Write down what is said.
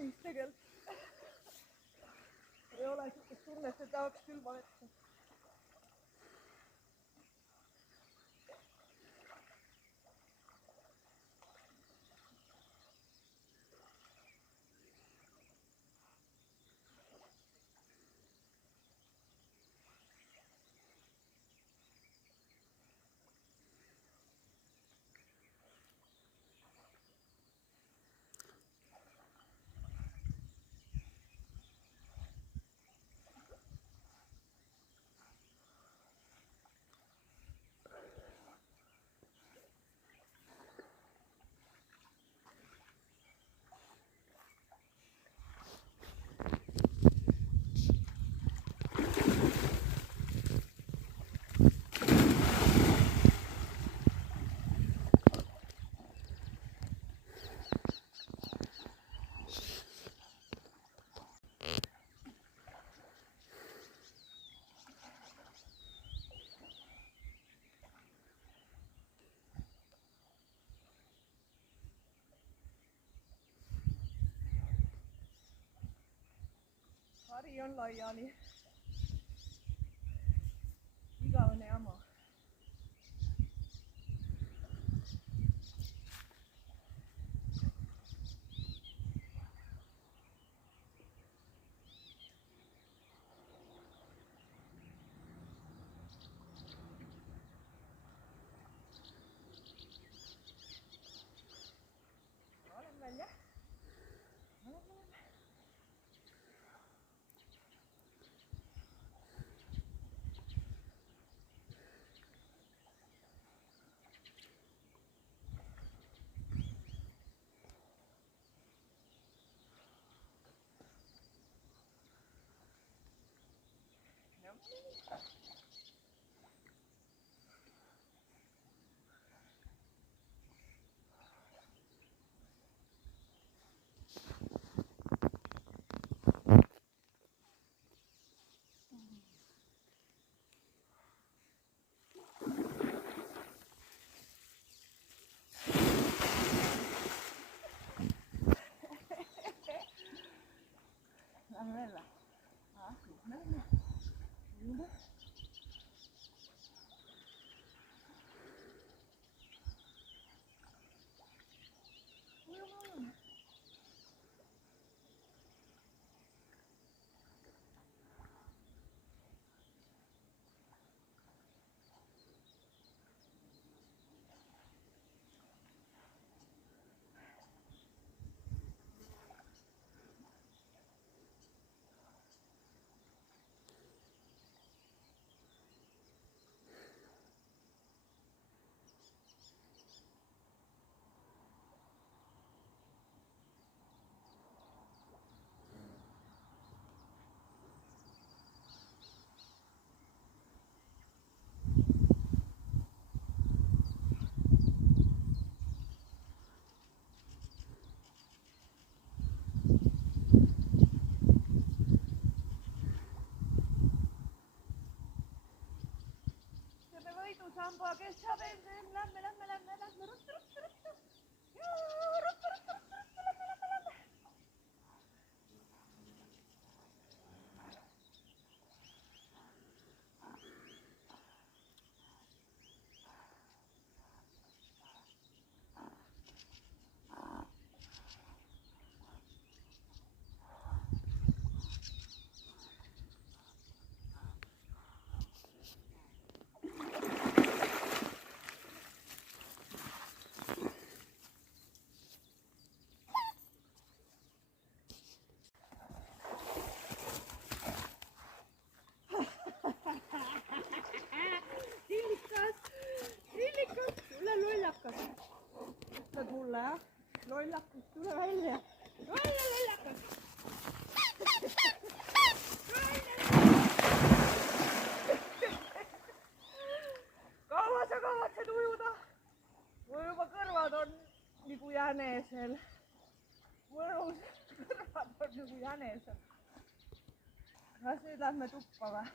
kaunis tegelikult. Ei ole sellist tunnet, et tahaks külma vette. Hari on laiali. Igavene jama. Olen välja. Lähme välja. Lähme. Võidusamba, kes saab enne, lähme, ruttu. Ruttu, lähme. Ütled mulle, jah? Lollakas, tule välja. Lollakas. Kaua sa kavatsed ujuda? Mul juba kõrvad on nagu jänesel. Mõnus kõrvad on nagu jänesel. Kas nüüd lähme tuppa või?